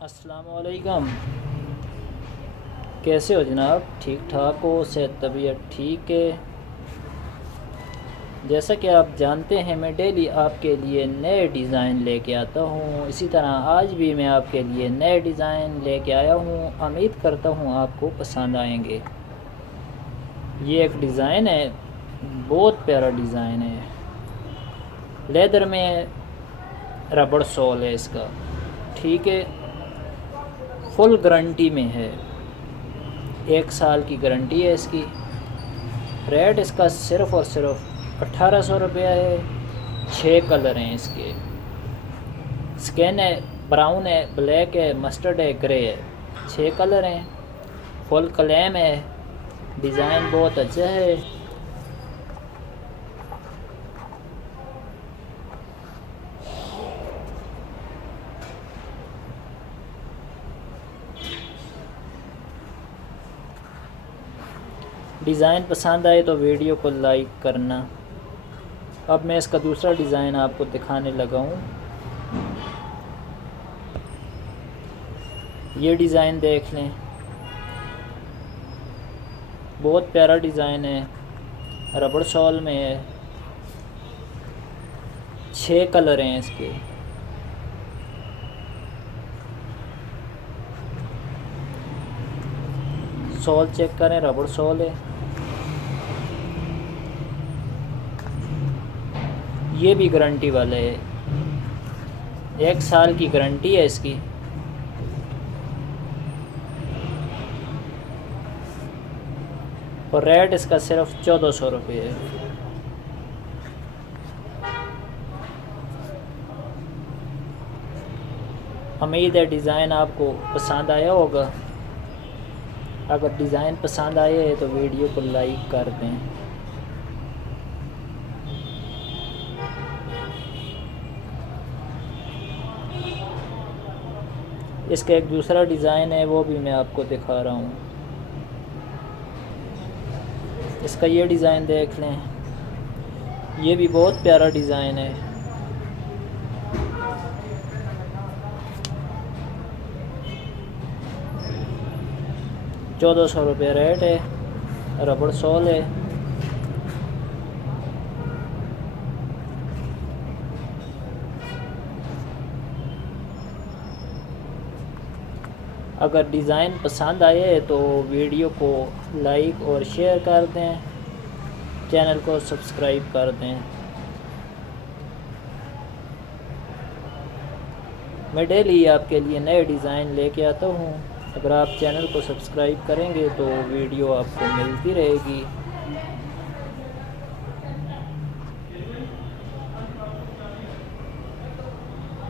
अस्सलामुअलैकुम। कैसे हो जनाब? ठीक ठाक हो? सेहत तबीयत ठीक है? जैसा कि आप जानते हैं मैं डेली आपके लिए नए डिज़ाइन लेके आता हूँ। इसी तरह आज भी मैं आपके लिए नए डिज़ाइन लेके आया हूँ। उम्मीद करता हूँ आपको पसंद आएंगे। ये एक डिज़ाइन है, बहुत प्यारा डिज़ाइन है। लेदर में रबड़ सोल है इसका, ठीक है। फुल गारंटी में है, 1 साल की गारंटी है इसकी। रेट इसका सिर्फ़ और सिर्फ 1800 रुपया है। 6 कलर हैं इसके। स्किन है, ब्राउन है, ब्लैक है, मस्टर्ड है, ग्रे है। 6 कलर हैं। फुल क्लेम है। डिज़ाइन बहुत अच्छा है। डिज़ाइन पसंद आए तो वीडियो को लाइक करना। अब मैं इसका दूसरा डिज़ाइन आपको दिखाने लगा हूँ। ये डिज़ाइन देख लें, बहुत प्यारा डिज़ाइन है, रबड़ सॉल में है। 6 कलर हैं इसके। सॉल चेक करें, रबड़ सॉल है। ये भी गारंटी वाले है, 1 साल की गारंटी है इसकी। और रेट इसका सिर्फ 1400 रुपये है। उम्मीद है डिज़ाइन आपको पसंद आया होगा। अगर डिज़ाइन पसंद आए तो वीडियो को लाइक कर दें। इसका एक दूसरा डिज़ाइन है, वो भी मैं आपको दिखा रहा हूँ। इसका ये डिज़ाइन देख लें, ये भी बहुत प्यारा डिज़ाइन है। ₹1400 रेट है। रबड़ सोल है। अगर डिज़ाइन पसंद आए तो वीडियो को लाइक और शेयर कर दें, चैनल को सब्सक्राइब कर दें। मैं डेली आपके लिए नए डिज़ाइन लेके आता हूँ। अगर आप चैनल को सब्सक्राइब करेंगे तो वीडियो आपको मिलती रहेगी।